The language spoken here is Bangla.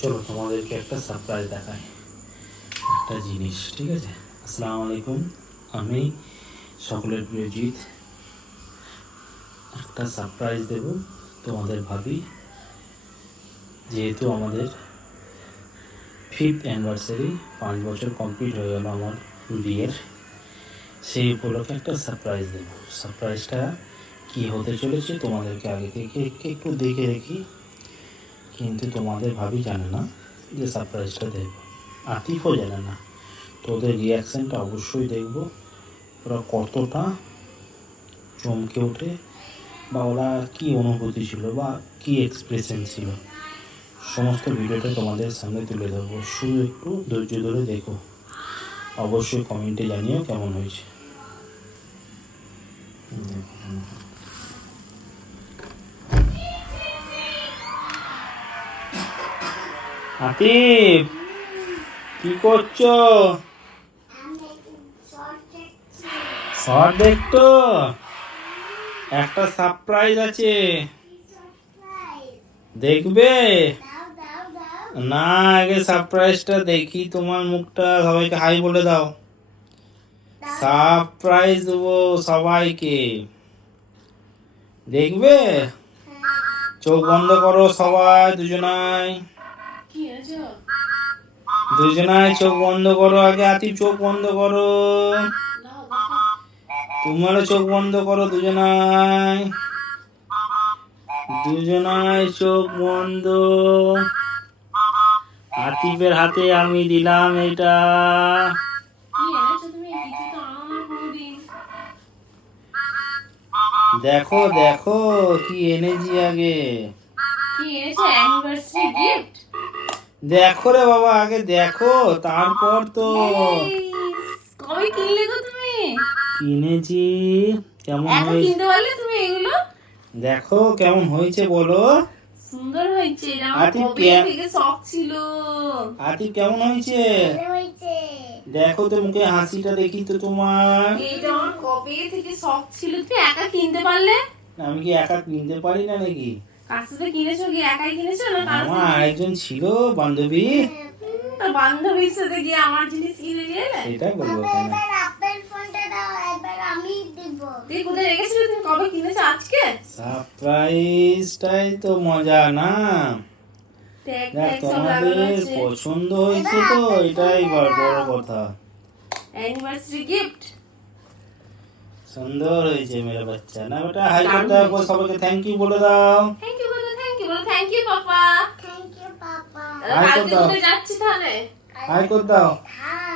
চলো তোমাদেরকে একটা সারপ্রাইজ দেখাই, একটা জিনিস। ঠিক আছে, আসসালামু আলাইকুম, আমি সকলের প্রিয় জিৎ। একটা সারপ্রাইজ দেব তোমাদের ভাবি, যেহেতু আমাদের 5th অ্যানিভার্সারি, 5 বছর কমপ্লিট হয়ে গেল আমার বিয়ের। সেই উপলক্ষে একটা সারপ্রাইজ দেব। সারপ্রাইজটা কী হতে চলেছে তোমাদেরকে আগে থেকে একটু দেখে রেখি, কিন্তু তোমাদের ভাবি জানে না যে সারপ্রাইজটা দেব, আতিফও জানে না। তো ওদের রিয়াকশানটা অবশ্যই দেখব, ওরা কতটা চমকে ওঠে বা ওরা কী অনুভূতি ছিল বা কী এক্সপ্রেশন ছিল, সমস্ত ভিডিওটা তোমাদের সামনে তুলে ধরবো। শুধু একটু ধৈর্য ধরে দেখো, অবশ্যই কমেন্টে জানিও কেমন হয়েছে। আতিফ, কি করছো? শর্ট দেখতো, একটা সারপ্রাইজ আছে, দেখবে? না, আগে সারপ্রাইজটা দেখি তোমার মুখটা, সবাইকে হাই বলে দাও। সারপ্রাইজ দেবো সবাইকে, দেখবে? চোখ বন্ধ করো সবাই, দুজনাই চোখ বন্ধ করো। আগে আতিফ চোখ বন্ধ করো, তোমারও চোখ বন্ধ করো, দুজনাই চোখ বন্ধ। আতিফের হাতে আমি দিলাম এটা। দেখো দেখো কি এনেছি, আগে দেখো রে বাবা, আগে দেখো, তারপর তো কিনেছি। কেমন হয়েছে দেখো, কেমন হয়েছে বলো। সুন্দর হয়েছে, আতিফ কেমন হয়েছে? দেখো তো, মুখে হাসিটা দেখি তো তোমার। এটা আমার কবে থেকে শখ ছিল, তুই একা কিনতে পারলে? আমি কি একা কিনতে পারি না নাকি? কার সাথে কিনেছো? কি একাই কিনেছো না কার আমার সাথে? আরেকজন ছিল বান্ধবী, তোর বান্ধবীর সাথে গিয়ে আমার জিনিস কিনে নিয়ে এলে? এটা বলবো কেন? তুই কোথায় রেখেছিলি? তুমি কবে কিনেছো? আজকে? সারপ্রাইজটাই তো মজা না। দেখ দেখ, দেখ, সব লাগানো তোমাদের আছে। পছন্দ হয়েছে তো, এটাই বড় কথা। অ্যানিভার্সারি গিফট সুন্দর হয়েছে মেরা বাচ্চা, না বেটা? হাই করে দাও, সবাইকে থ্যাংক ইউ বলে দাও। থ্যাংক ইউ বলো, থ্যাংক ইউ বলো, থ্যাংক ইউ পাপা। হাই করে কালকে দাও, কোথায় যাচ্ছি তাহলে? হাই করে দাও। হ্যাঁ।